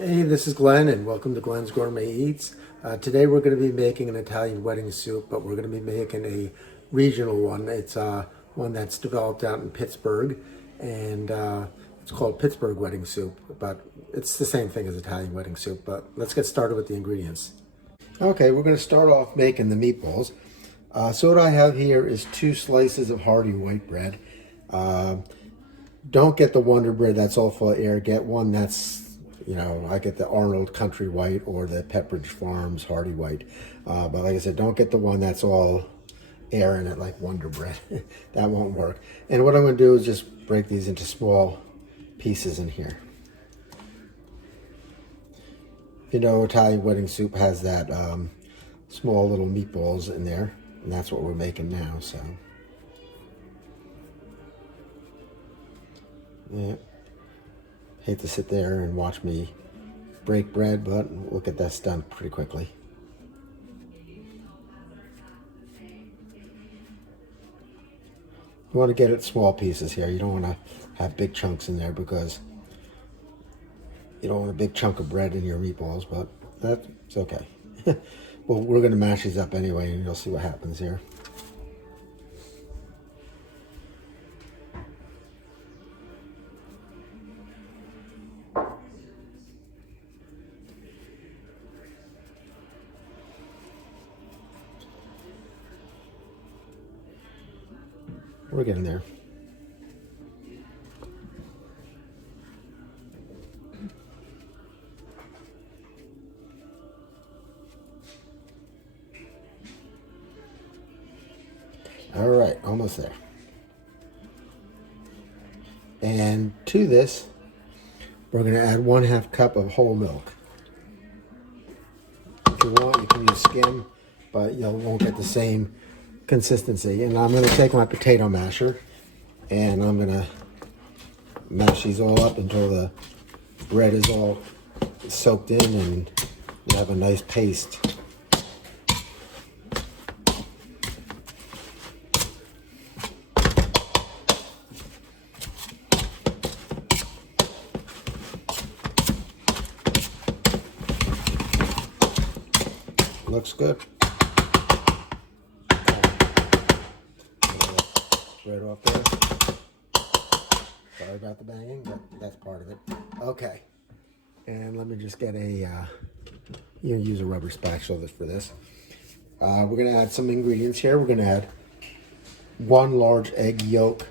Hey, this is Glenn, and welcome to Glenn's Gourmet Eats. Today we're going to be making an Italian wedding soup, but we're going to be making a regional one. It's one that's developed out in Pittsburgh, and it's called Pittsburgh wedding soup, but it's the same thing as Italian wedding soup. But let's get started with the ingredients. Okay, we're going to start off making the meatballs. So what I have here is 2 slices of hearty white bread. Don't get the Wonder Bread that's all full of air. Get one that's, I get the Arnold Country White or the Pepperidge Farms Hearty White. But like I said, don't get the one that's all air in it like Wonder Bread. That won't work. And what I'm going to do is just break these into small pieces in here. Italian wedding soup has that small little meatballs in there. And that's what we're making now, so. Yeah. Hate to sit there and watch me break bread, but look at that's done pretty quickly. You want to get it small pieces here. You don't want to have big chunks in there because you don't want a big chunk of bread in your meatballs, but that's okay. Well, we're going to mash these up anyway, and you'll see what happens here. We're getting there. All right, almost there. And to this, we're going to add 1/2 cup of whole milk. If you want, you can use skim, but you won't get the same consistency. And I'm going to take my potato masher and I'm going to mash these all up until the bread is all soaked in and you have a nice paste. Looks good. Right off there. Sorry about the banging, but that's part of it. Okay. And let me just get a, you can use a rubber spatula for this. We're going to add some ingredients here. We're going to add 1 large egg yolk.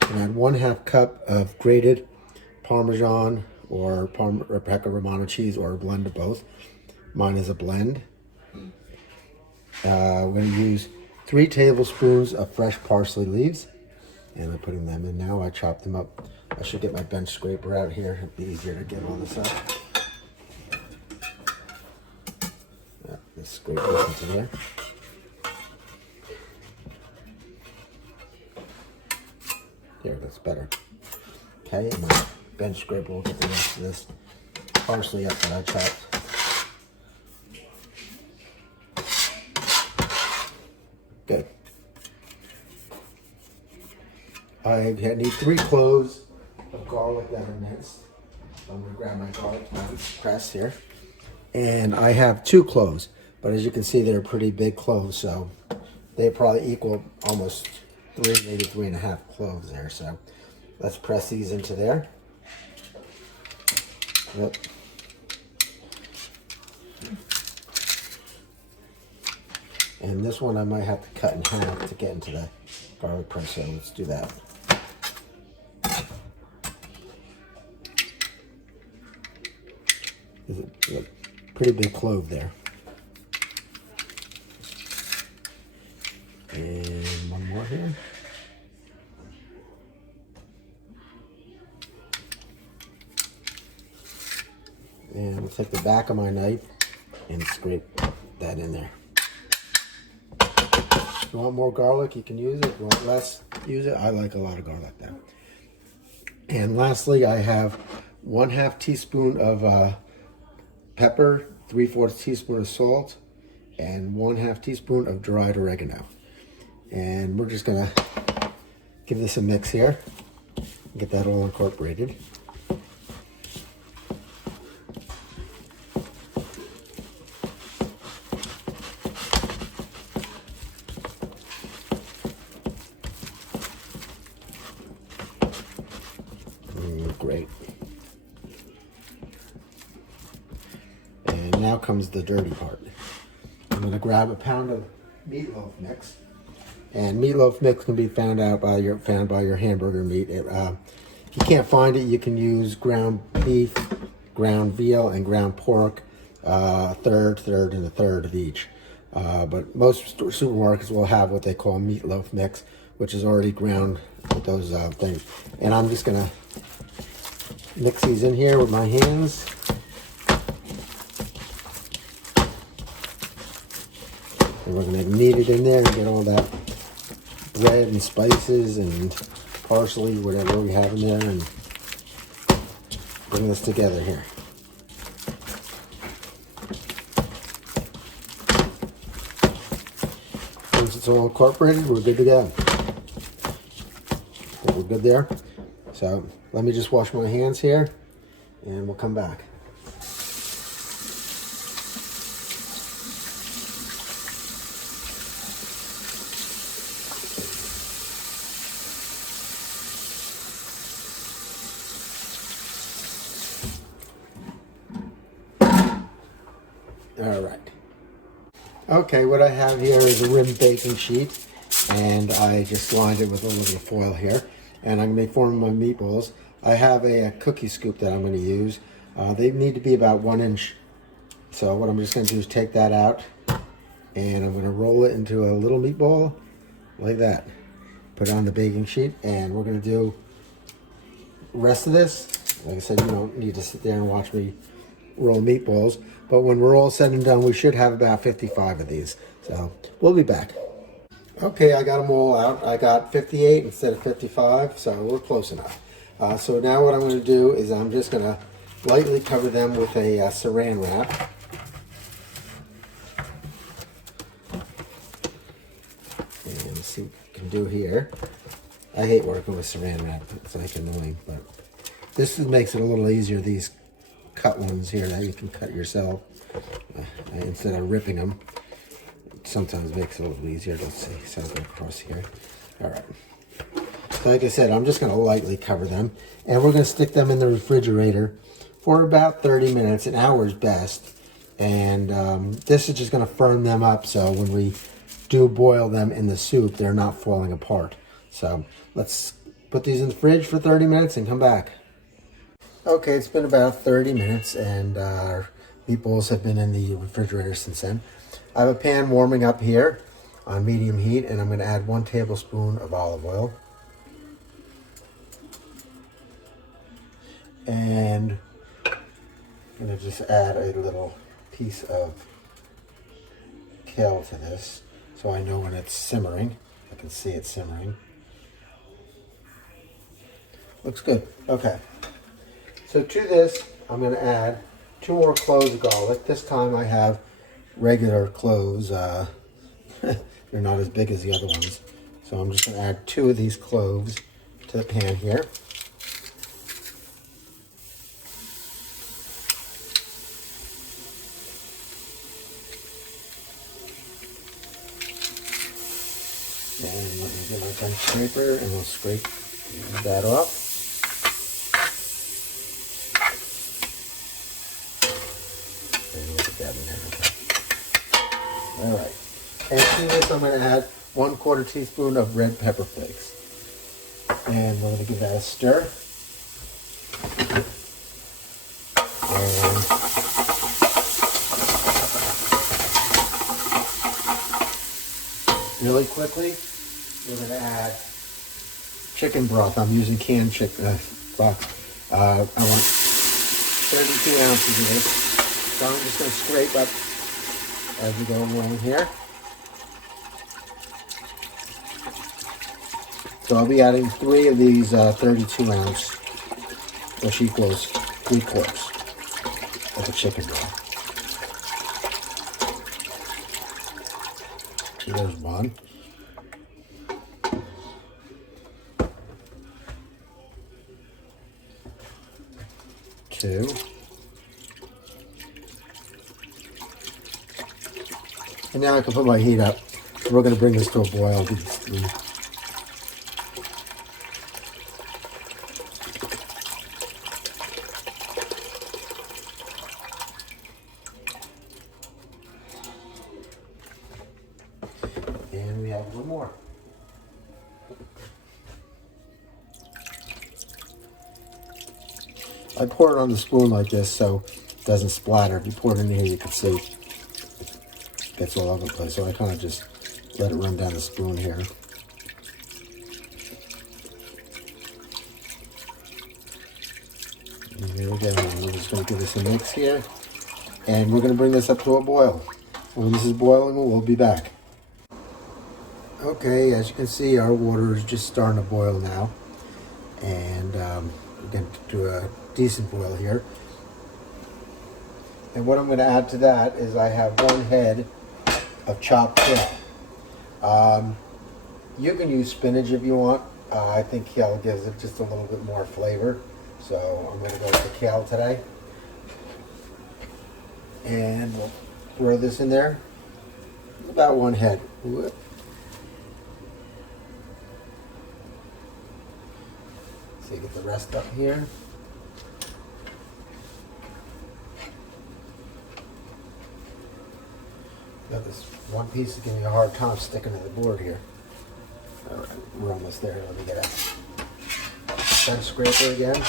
And add 1/2 cup of grated Parmesan or Pecco Romano cheese, or a blend of both. Mine is a blend. We're going to use 3 tablespoons of fresh parsley leaves, and I'm putting them in now. I chopped them up. I should get my bench scraper out here. It'd be easier to get all this up. Yeah, let's scrape this into there. There, that's better. Okay, and my bench scraper will get the rest of this parsley up that I chopped. Good. I need 3 cloves of garlic that are minced. So I'm going to grab my garlic press here. And I have 2 cloves, but as you can see, they're pretty big cloves, so they probably equal almost 3, maybe 3.5 cloves there. So let's press these into there. Yep. And this one I might have to cut in half to get into the garlic press, so let's do that. There's a pretty big clove there. And 1 more here. And I'll take the back of my knife and scrape that in there. If you want more garlic, you can use it. If you want less, use it. I like a lot of garlic now. And lastly, I have 1/2 teaspoon of pepper, 3/4 teaspoon of salt, and 1/2 teaspoon of dried oregano. And we're just gonna give this a mix here. Get that all incorporated. Great. And now comes the dirty part. I'm going to grab a pound of meatloaf mix. And meatloaf mix can be found by your hamburger meat. If you can't find it, you can use ground beef, ground veal, and ground pork, third, and a third of each. But most supermarkets will have what they call meatloaf mix, which is already ground with those things. And I'm just gonna mix these in here with my hands. And we're gonna knead it in there and get all that bread and spices and parsley, whatever we have in there, and bring this together here. Once it's all incorporated, we're good to go. We're good there. So let me just wash my hands here and we'll come back. All right. Okay, what I have here is a rimmed baking sheet, and I just lined it with a little foil here, and I'm going to be forming my meatballs. I have a cookie scoop that I'm going to use. They need to be about 1 inch. So what I'm just going to do is take that out, and I'm going to roll it into a little meatball like that. Put it on the baking sheet, and we're going to do the rest of this. Like I said, you don't need to sit there and watch me roll meatballs, but when we're all said and done, we should have about 55 of these. So we'll be back. Okay, I got them all out. I got 58 instead of 55, so we're close enough. So now what I'm going to do is I'm just going to lightly cover them with a saran wrap. And let's see what I can do here. I hate working with saran wrap. It's like annoying, but this makes it a little easier. These cut ones here that you can cut yourself instead of ripping them. It sometimes makes it a little easier. Let's see, so I'll go across here. All right. So like I said, I'm just going to lightly cover them, and we're going to stick them in the refrigerator for about 30 minutes, an hour's best. And this is just going to firm them up, so when we do boil them in the soup, they're not falling apart. So let's put these in the fridge for 30 minutes and come back. Okay, it's been about 30 minutes, and our meatballs have been in the refrigerator since then. I have a pan warming up here on medium heat, and I'm going to add 1 tablespoon of olive oil. And I'm going to just add a little piece of kale to this, so I know when it's simmering. I can see it simmering. Looks good. Okay. So to this, I'm going to add 2 more cloves of garlic. This time I have regular cloves. They're not as big as the other ones. So I'm just going to add 2 of these cloves to the pan here. And let me get my bench scraper and we'll scrape that off. All right, and to this I'm going to add 1/4 teaspoon of red pepper flakes, and we're going to give that a stir. And really quickly, we're going to add chicken broth. I'm using canned chicken broth. I want 32 ounces of this, so I'm just going to scrape up as we go along here. So I'll be adding 3 of these 32 ounce, which equals 3/4 of the chicken broth. So there's 1. 2. And now I can put my heat up. We're going to bring this to a boil. I pour it on the spoon like this so it doesn't splatter. If you pour it in here, you can see it gets all over the place. So I kind of just let it run down the spoon here. And here we go. We're just going to give this a mix here. And we're going to bring this up to a boil. When this is boiling, we'll be back. Okay, as you can see, our water is just starting to boil now. And we're going to do a decent boil here. And what I'm going to add to that is I have 1 head of chopped kale. You can use spinach if you want. I think kale gives it just a little bit more flavor. So I'm going to go with the kale today. And we'll throw this in there. About 1 head. Whoop. So you get the rest up here. Got this one piece is giving me a hard time sticking to the board here. All right, we're almost there. Let me get a bench scraper again.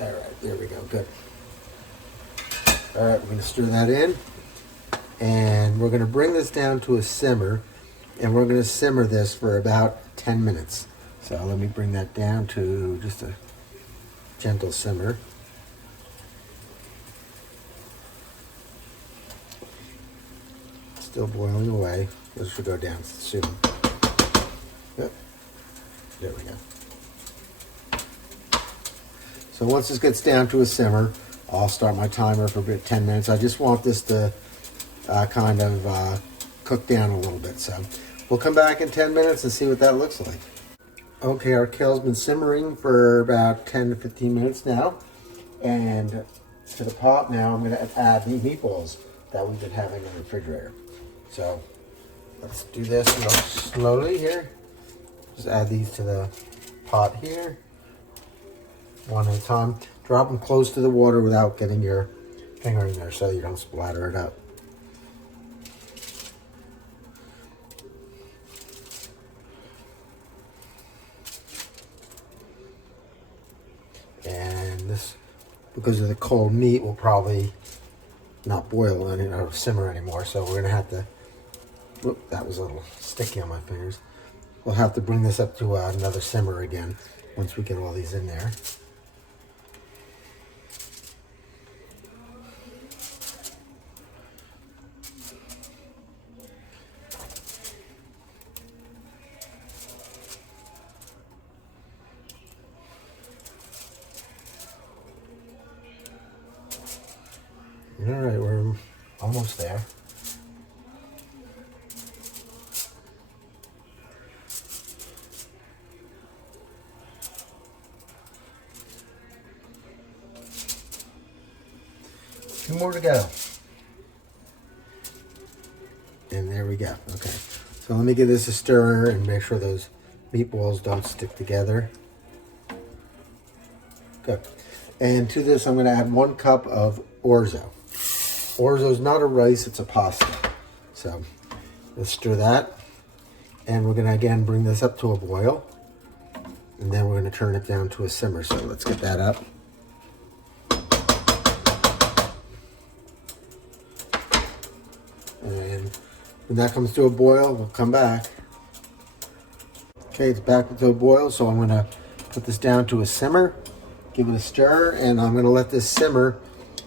All right, there we go. Good. All right, we're going to stir that in, and we're going to bring this down to a simmer, and we're going to simmer this for about 10 minutes. So let me bring that down to just a gentle simmer. Still boiling away. This should go down soon. Yep. There we go. So once this gets down to a simmer, I'll start my timer for about 10 minutes. I just want this to kind of cook down a little bit. So we'll come back in 10 minutes and see what that looks like. Okay, our kale's been simmering for about 10 to 15 minutes now. And to the pot now, I'm going to add the meatballs that we've been having in the refrigerator. So let's do this real slowly here. Just add these to the pot here, one at a time. Drop them close to the water without getting your finger in there so you don't splatter it up. And this, because of the cold meat, will probably not boil or simmer anymore. So we're going to have to, whoop, that was a little sticky on my fingers. We'll have to bring this up to another simmer again once we get all these in there. All right, we're almost there. Two more to go. And there we go. Okay. So let me give this a stir and make sure those meatballs don't stick together. Good. And to this, I'm going to add 1 cup of orzo. Orzo is not a rice, it's a pasta. So let's stir that. And we're going to again bring this up to a boil. And then we're going to turn it down to a simmer. So let's get that up. And when that comes to a boil, we'll come back. Okay, it's back to a boil, so I'm going to put this down to a simmer, give it a stir, and I'm going to let this simmer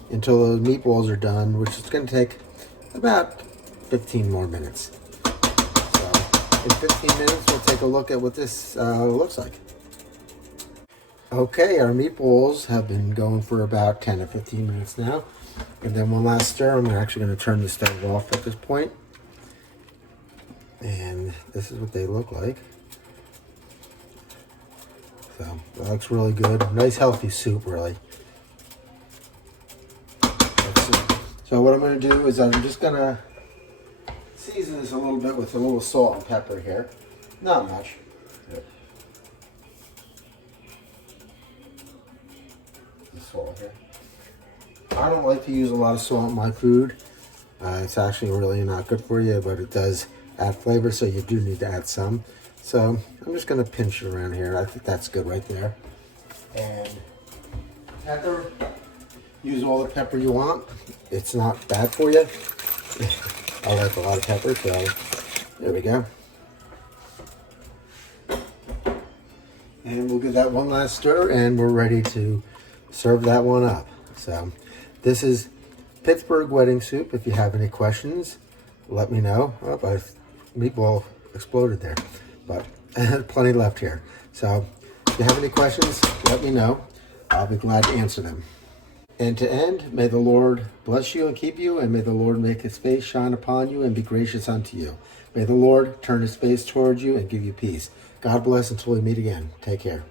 until those meatballs are done, which is going to take about 15 more minutes. So in 15 minutes, we'll take a look at what this looks like. Okay, our meatballs have been going for about 10 to 15 minutes now. And then one last stir. I'm actually going to turn the stove off at this point. And this is what they look like. So that looks really good. Nice healthy soup, really. So what I'm going to do is I'm just going to season this a little bit with a little salt and pepper here. Not much. The salt here. I don't like to use a lot of salt in my food. It's actually really not good for you, but it does add flavor, so you do need to add some. So I'm just going to pinch it around here. I think that's good right there. And pepper, use all the pepper you want. It's not bad for you. I like a lot of pepper, so there we go. And we'll give that one last stir, and we're ready to serve that one up. So this is Pittsburgh wedding soup. If you have any questions, let me know. Oh, my meatball exploded there, but I have plenty left here. So if you have any questions, let me know. I'll be glad to answer them. And to end, may the Lord bless you and keep you, and may the Lord make his face shine upon you and be gracious unto you. May the Lord turn his face towards you and give you peace. God bless until we meet again. Take care.